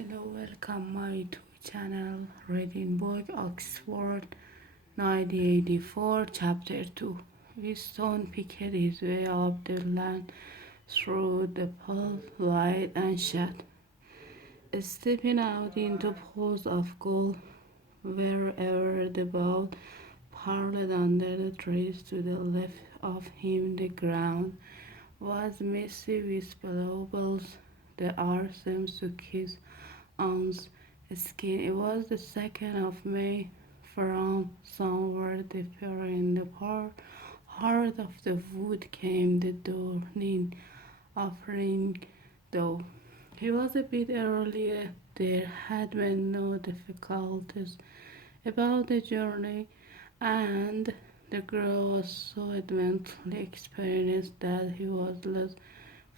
Hello, welcome my YouTube channel Reading Book Oxford 1984 Chapter 2. Winston picked his way up the land through the pale light and shut, stepping out into pools of gold wherever the boat parled under the trees. To the left of him the ground was misty with bluebells. The earth seemed to kiss on skin. It was the 2nd of May. From somewhere deeper in the heart of the wood came the dawning offering, though he was a bit earlier. There had been no difficulties about the journey, and the girl was so adamantly experienced that he was less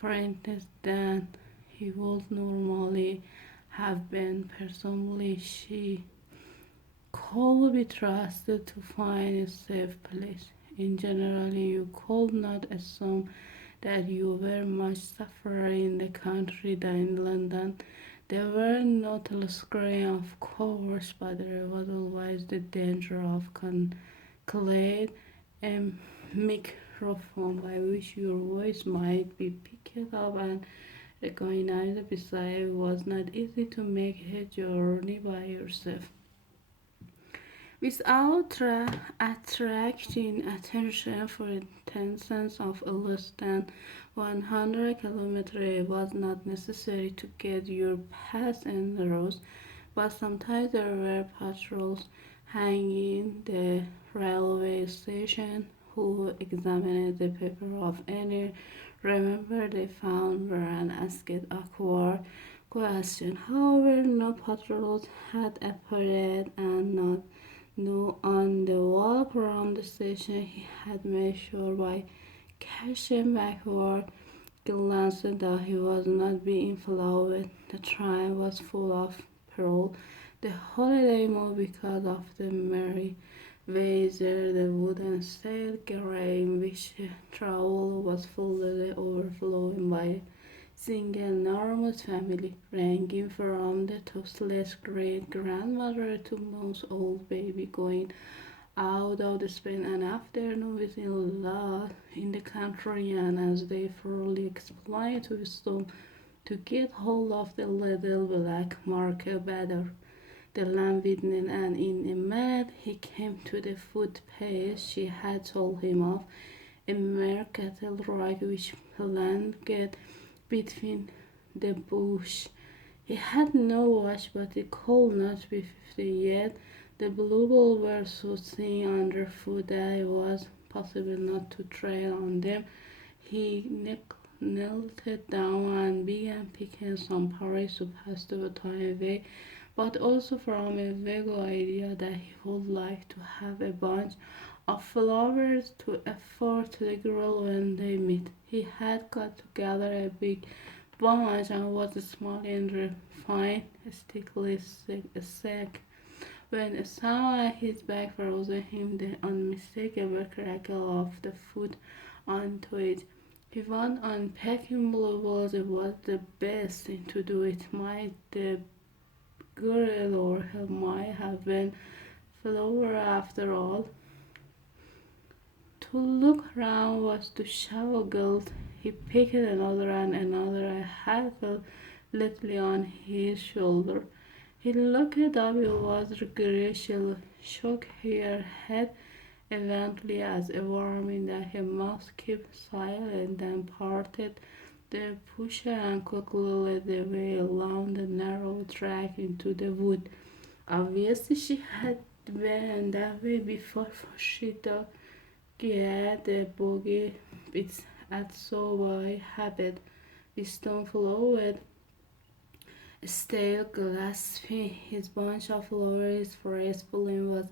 frightened than he would normally have been. Personally, she could be trusted to find a safe place. In general, you could not assume that you were much safer in the country than in London. There were no telescreens, of course, but there was always the danger of collide a microphone by which your voice might be picked up and recognized. Besides, it was not easy to make a journey by yourself without attracting attention. For instance, of less than 100 kilometers, it was not necessary to get your pass in the roads, but sometimes there were patrols hanging the railway station who examined the paper of any remember they found were and asked awkward questions. However, no patrols had appeared, and not no on the walk around the station he had made sure by casting backward glances that he was not being followed. The train was full of people. The holiday moved because of the merry weather. The wooden steel carriage in which travel was fully overflowing by single enormous family, ranging from the toothless great-grandmother to most old baby, going out of the spend an afternoon with a lot in the country. And as they thoroughly explained to Wisdom to get hold of the little black marker better, the lamb witnessed, and in a minute he came to the footpath she had told him of, a mere cattle track which landed between the bush. He had no watch, but it could not be 50 yet. The bluebells were so thin underfoot that it was possible not to tread on them. He knelt down and began picking some berries to pass the time away, but also from a vague idea that he would like to have a bunch of flowers to offer to the girl when they met. He had got together a big bunch and was small and refined, stickly sack. When a sound at his back roused him, the unmistakable crackle of the foot on twig. He went on packing bluebells. It was the best thing to do. It might the girl or he might have been flower after all. To look round was to show guilt. He picked another and another. A hat fell lightly on his shoulder. He looked up. It was regret. She shook her head evidently as a warning that he must keep silent, then parted the pusher and quickly led the way along the narrow track into the wood. Obviously she had been that way before, for she thought get the buggy it's at so by habit. Wisdom followed, still grasping his bunch of flowers. For his pulling was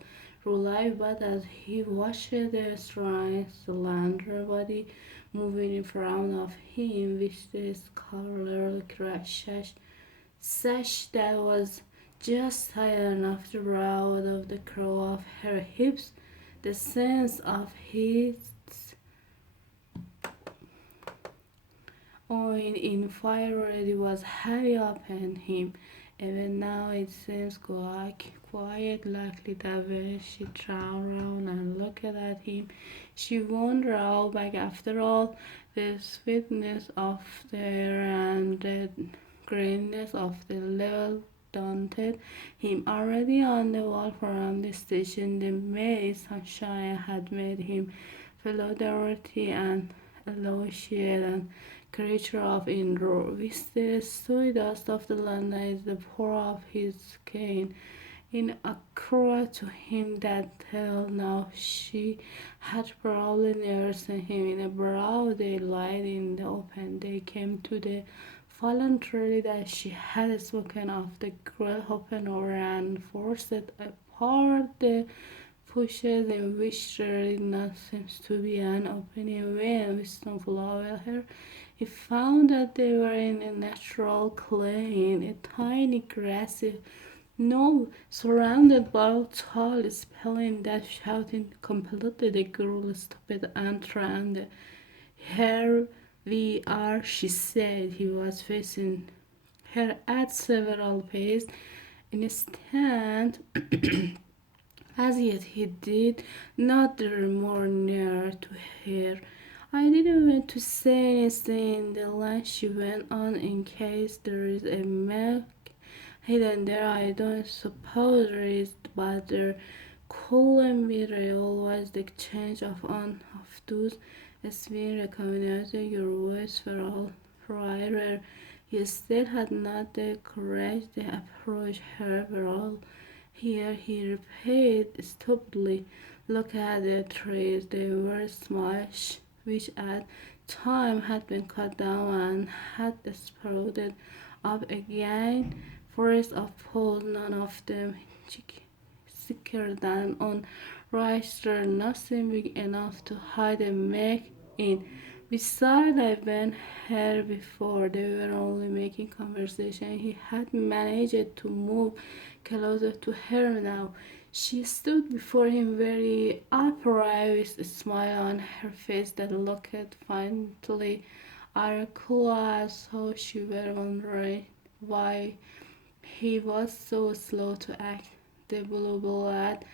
relieved, but as he watched the strange slender body moving in front of him with the scarlet sash that was just high enough to roll out of the curl of her hips, the sense of his own inferiority was heavy upon him. Even now it seems quite likely that when she turned around and looked at him, she won't draw back after all. The sweetness of the air and the greenness of the level daunted him. Already on the wall from the station, the May sunshine had made him feel dirty and associate and creature of indoor. With the sawdust of the London is the pour of his cane. In accrual to him that till now she had probably never seen him in a broad daylight in the open. They came to the voluntary that she had spoken of. The girl opened over and forced apart the pushes in which there did not seem to be an opening. When wisdom followed her, he found that they were in a natural clearing, a tiny grassy knoll surrounded by tall spelling that shouting completely the girl stopped and turned. Here we are, she said. He was facing her at several paces. Instant as yet he did not dare more near to her. I didn't want to say anything in the line, she went on, in case there is a milk hidden there. I don't suppose there is, but there couldn't be always the exchange of one of those as being recognizing your voice for all prior. He still had not the courage to approach her for all. Here he repeated stupidly, look at the trees, they were smashed, which at time had been cut down and had sprouted up again. Forests of poles, none of them thicker than on Richter, nothing big enough to hide a meg in. Besides, I've been here before. They were only making conversation. He had managed to move closer to her now. She stood before him very upright with a smile on her face that looked faintly articulate, so she was wondering why he was so slow to act. The blue blood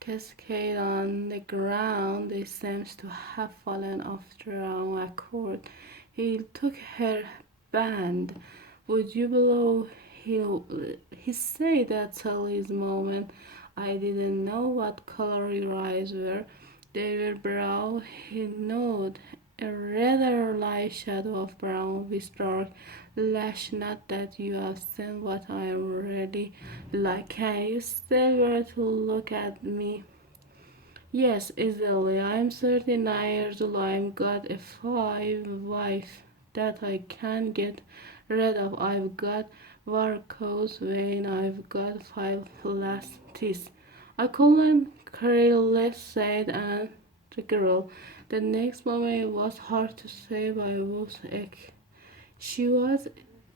cascade on the ground. They seemed to have fallen off their own accord. He took her band. Would you believe he said that till his moment I didn't know what color your eyes were. They were brown, he nodded. A rather light shadow of brown with dark lash. Not that you have seen what I am really like. Can you still bear to look at me? Yes, easily. I'm 39 years old. I've got a five wife that I can't get rid of. I've got varicose vein. I've got five last teeth. I couldn't care less, said and the girl. The next moment it was hard to say by whose ache. She was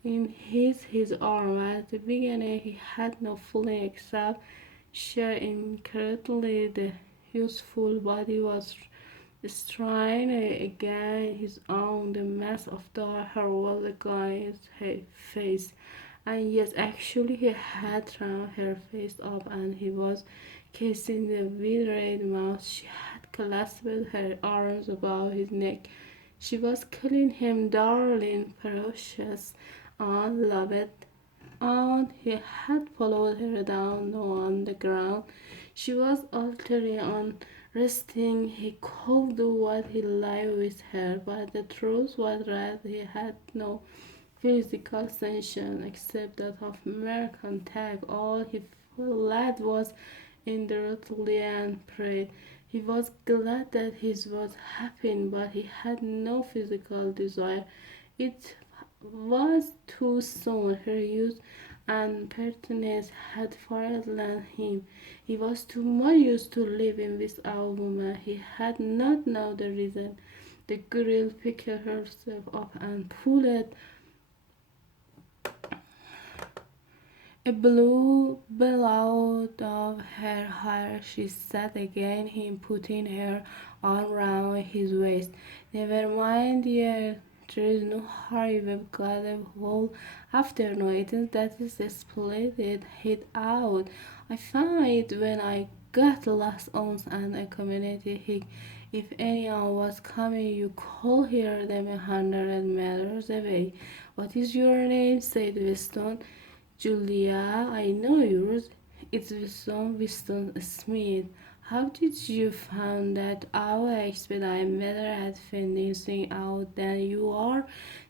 in his arm. At the beginning he had no feeling except sheer incredibly the youthful body was strained against his own. The mass of the hair was against her face. And yes, actually he had turned her face up and he was kissing the withered mouth. She had clasped her arms about his neck. She was calling him darling, precious, and loved. And he had followed her down on the ground. She was altering and resting. He could do what he liked with her, but the truth was that he had no physical sensation except that of mere contact. All he felt was indirectly and pride. He was glad that his was happening, but he had no physical desire. It was too soon. Her youth and pertinence had foreign him. He was too much used to living with a woman. He had not known the reason. The girl picked herself up and pulled a blue bell out of her hair. She sat again, him putting her arm round his waist. Never mind, dear, There is no hurry. We've got a whole afternoon. That is the splendid hit out. I found it when I got lost on a community hike. If anyone was coming, you could hear them 100 meters away. What is your name? Said Winston. Julia, I know yours. It's Winston Smith. How did you find that out? I expect I'm better at finishing out than you are.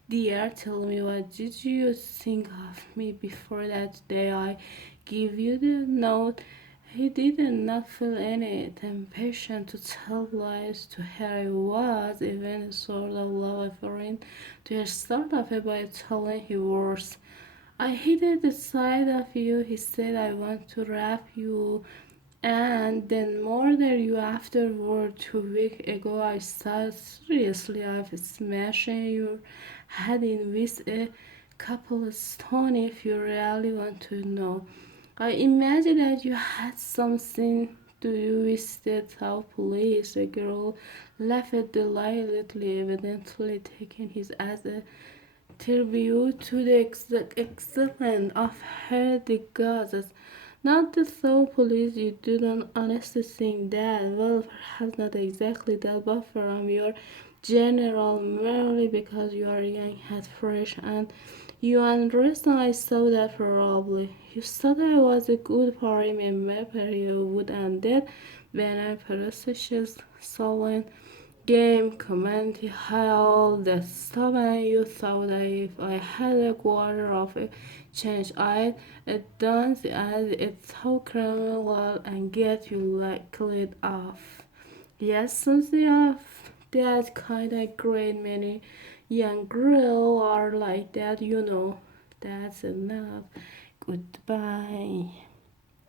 Dear, tell me, what did you think of me before that day I gave you the note? He did not feel any temptation to tell lies to her. He was even sort of offering to start off by telling his words. I hated the sight of you. He said, I want to rape you and then murder you afterward. 2 weeks ago, I thought seriously of smashing your head in with a couple of stones if you really want to know. I imagine that you had something to do with the town police. The girl laughed delightedly, evidently taking his as a tribute to the excellence of her disguises. Not the soul police, you do not honestly think that. Well, perhaps not exactly that, but from your general, merely because you are young and fresh, and you understand. I saw that probably. You thought I was a good party member, but you would end it when I processes sullen game community held the stuff, and you thought that if I had a quarter of a change I'd dance as it's so criminal and get you like cleared off. Yes, something of that kind. Of great many young girls are like that, you know. That's enough. Goodbye.